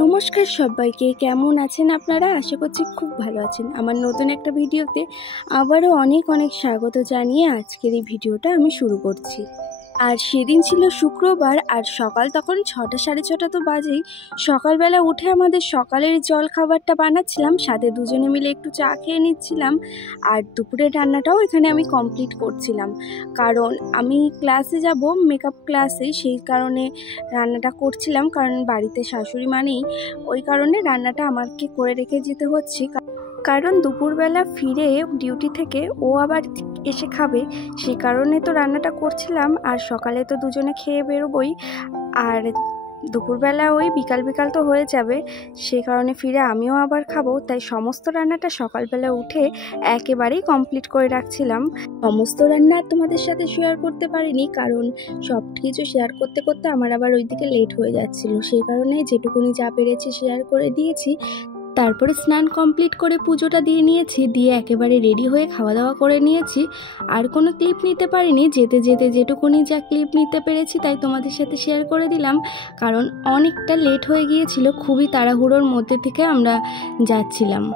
নমস্কার সবাইকে, কেমন আছেন আপনারা? আশা করছি খুব ভালো আছেন। আমার নতুন একটা ভিডিওতে আবারও অনেক স্বাগত জানিয়ে আজকের এই ভিডিওটা আমি শুরু করছি। আর সেদিন ছিল শুক্রবার, আর সকাল তখন 6টা সাড়ে 6টা তো বাজেই। সকালবেলা উঠে আমাদের সকালের জল খাবারটা বানাচ্ছিলাম, সাথে দুজনে মিলে একটু চা খেয়ে নিচ্ছিলাম। আর দুপুরের রান্নাটাও এখানে আমি কমপ্লিট করছিলাম, কারণ আমি ক্লাসে যাব, মেকআপ ক্লাসে, সেই কারণে রান্নাটা করছিলাম। কারণ বাড়িতে শাশুড়ি মা নেই, ওই কারণে রান্নাটা আমাকে করে রেখে যেতে হচ্ছে। কারণ দুপুরবেলা ফিরে ডিউটি থেকে ও আবার এসে খাবে, সেই কারণে তো রান্নাটা করছিলাম। আর সকালে তো দুজনে খেয়ে বেরোবই, আর দুপুরবেলা ওই বিকাল তো হয়ে যাবে, সেই কারণে ফিরে আমিও আবার খাবো। তাই সমস্ত রান্নাটা সকালবেলা উঠে একেবারেই কমপ্লিট করে রাখছিলাম। সমস্ত রান্না তোমাদের সাথে শেয়ার করতে পারিনি, কারণ সব কিছু শেয়ার করতে করতে আমার আবার ওইদিকে লেট হয়ে যাচ্ছিল, সেই কারণে যেটুকুনি যা পেরেছি শেয়ার করে দিয়েছি। তারপরে স্নান কমপ্লিট করে পুজোটা দিয়ে নিয়েছি, দিয়ে একেবারে রেডি হয়ে খাওয়া দাওয়া করে নিয়েছি। আর কোনো ক্লিপ নিতে পারিনি, যেতে যেতে যেটুকুনি যা ক্লিপ নিতে পেরেছি তাই তোমাদের সাথে শেয়ার করে দিলাম। কারণ অনেকটা লেট হয়ে গিয়েছিল, খুবই তাড়াহুড়োর মধ্যে থেকে আমরা যাচ্ছিলাম।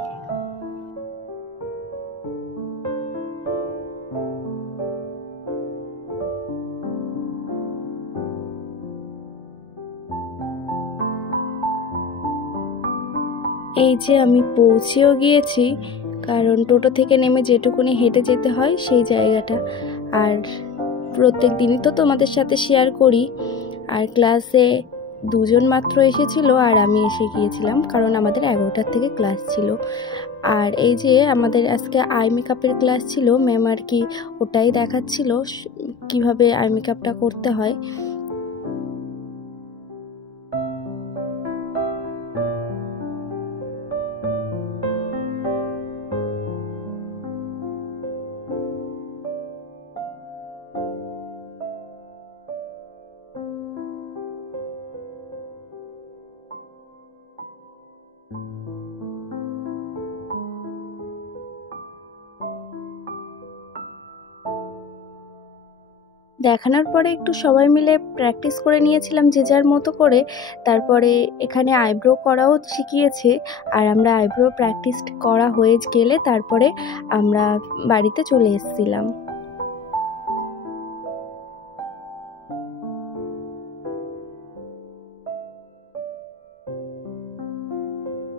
এই যে আমি পৌঁছেও গিয়েছি, কারণ টোটো থেকে নেমে যেটুকুনি হেঁটে যেতে হয় সেই জায়গাটা। আর প্রত্যেক দিনই তো তোমাদের সাথে শেয়ার করি। আর ক্লাসে দুজন মাত্র এসেছিল, আর আমি এসে গিয়েছিলাম, কারণ আমাদের 11টার থেকে ক্লাস ছিল। আর এই যে আমাদের আজকে আই মেকআপের ক্লাস ছিল, ম্যাম আর কি ওটাই দেখাচ্ছিল কিভাবে আই মেকআপটা করতে হয়। দেখানোর পরে একটু সবাই মিলে প্র্যাকটিস করে নিয়েছিলাম যে যার মতো করে। তারপরে এখানে আইব্রো করাও শিখিয়েছে, আর আমরা আইব্রো প্র্যাকটিস করা হয়ে গেলে তারপরে আমরা বাড়িতে চলে এসেছিলাম।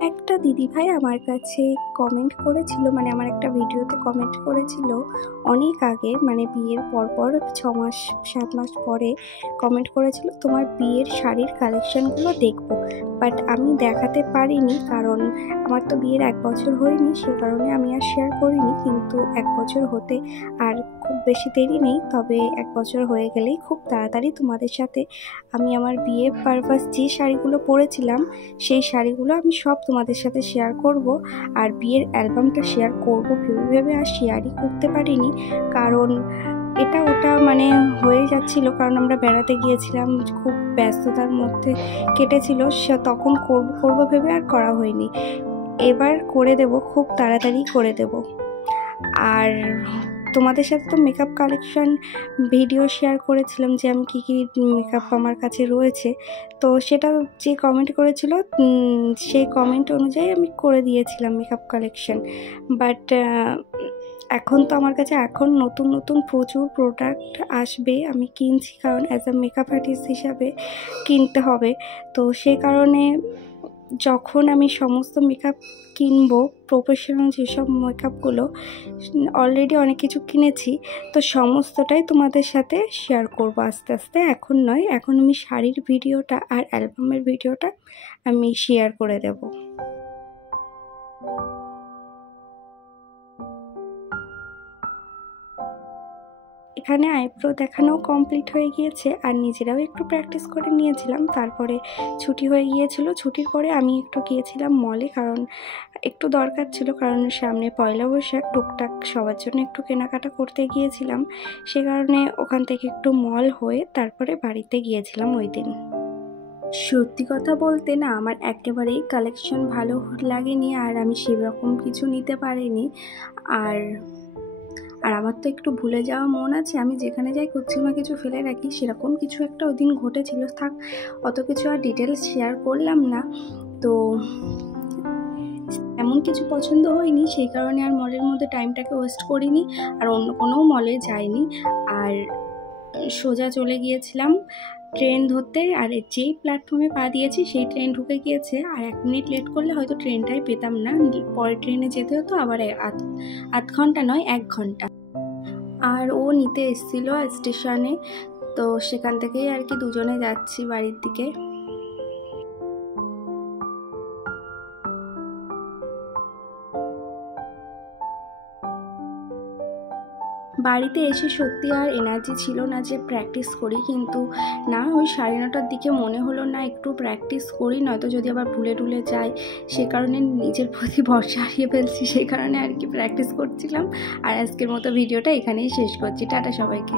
একটা দিদিভাই আমার কাছে কমেন্ট করেছিল, মানে আমার একটা ভিডিওতে কমেন্ট করেছিল অনেক আগে, মানে বিয়ের পরপর 6 মাস 7 মাস পরে কমেন্ট করেছিল, তোমার বিয়ের শাড়ির কালেকশানগুলো দেখবো। বাট আমি দেখাতে পারিনি, কারণ আমার তো বিয়ের 1 বছর হয়নি, সে কারণে আমি আর শেয়ার করিনি। কিন্তু 1 বছর হতে আর খুব বেশি দেরি নেই, তবে 1 বছর হয়ে গেলেই খুব তাড়াতাড়ি তোমাদের সাথে আমি আমার বিয়ের পারপাস যে শাড়িগুলো পরেছিলাম সেই শাড়িগুলো আমি সব তোমাদের সাথে শেয়ার করব। আর বিয়ের অ্যালবামটা শেয়ার করব ভেবে আর শেয়ারই করতে পারিনি, কারণ এটা ওটা মানে হয়ে যাচ্ছিল, কারণ আমরা বেড়াতে গিয়েছিলাম, খুব ব্যস্ততার মধ্যে কেটেছিল, তখন করব ভেবে আর করা হয়নি। এবার করে দেব, খুব তাড়াতাড়ি করে দেব। আর তোমাদের সাথে তো মেকআপ কালেকশন ভিডিও শেয়ার করেছিলাম যে আমি কী মেকআপ আমার কাছে রয়েছে, তো সেটা যে কমেন্ট করেছিল সেই কমেন্ট অনুযায়ী আমি করে দিয়েছিলাম মেকআপ কালেকশন। বাট এখন তো আমার কাছে এখন নতুন প্রচুর প্রোডাক্ট আসবে, আমি কিনছি, কারণ অ্যাজ আ মেকআপ আর্টিস্ট হিসাবে কিনতে হবে। তো সেই কারণে যখন আমি সমস্ত মেকআপ কিনবো, প্রফেশনাল যেসব মেকআপগুলো অলরেডি অনেক কিছু কিনেছি, তো সমস্তটাই তোমাদের সাথে শেয়ার করব আস্তে আস্তে, এখন নয়। এখন আমি শাড়ির ভিডিওটা আর অ্যালবামের ভিডিওটা আমি শেয়ার করে দেব। এখানে আইব্রো দেখানো কমপ্লিট হয়ে গিয়েছে, আর নিজেরাও একটু প্র্যাকটিস করে নিয়েছিলাম। তারপরে ছুটি হয়ে গিয়েছিল, ছুটির পরে আমি একটু গিয়েছিলাম মলে, কারণ একটু দরকার ছিল, কারণ সামনে পয়লা বৈশাখ, টুকটাক সবার জন্য একটু কেনাকাটা করতে গিয়েছিলাম। সে কারণে ওখান থেকে একটু মল হয়ে তারপরে বাড়িতে গিয়েছিলাম ওই দিন। সত্যি কথা বলতে না, আমার একেবারেই কালেকশন ভালো লাগেনি, আর আমি সেরকম কিছু নিতে পারিনি। আর আমার তো একটু ভুলে যাওয়া মন আছে, আমি যেখানে যাই কিছু না কিছু ফেলে রাখি, সেরকম কিছু একটা ওই দিন ঘটেছিল। থাক, অত কিছু আর ডিটেলস শেয়ার করলাম না। তো এমন কিছু পছন্দ হয়নি, সেই কারণে আর মলের মধ্যে টাইমটাকে ওয়েস্ট করিনি আর অন্য কোনো মলে যাইনি। আর সোজা চলে গিয়েছিলাম ট্রেন ধরতে। আর যেই প্ল্যাটফর্মে পা দিয়েছি সেই ট্রেন ঢুকে গিয়েছে, আর 1 মিনিট লেট করলে হয়তো ট্রেনটাই পেতাম না, পরের ট্রেনে যেতে হতো আবার আধ ঘন্টা নয় 1 ঘন্টা। আর ও নিতে এসেছিল স্টেশনে, তো সেখান থেকেই আর কি দুজনে যাচ্ছি বাড়ির দিকে। বাড়িতে এসে সত্যি আর এনার্জি ছিল না যে প্র্যাকটিস করি, কিন্তু না, ওই 9:30টার দিকে মনে হলো না একটু প্র্যাকটিস করি, নয়তো যদি আবার ভুলে টুলে যাই, সে কারণে নিজের প্রতি ভরসা হারিয়ে ফেলছি, সেই কারণে আর কি প্র্যাকটিস করছিলাম। আর আজকের মতো ভিডিওটা এখানেই শেষ করছি। টাটা সবাইকে।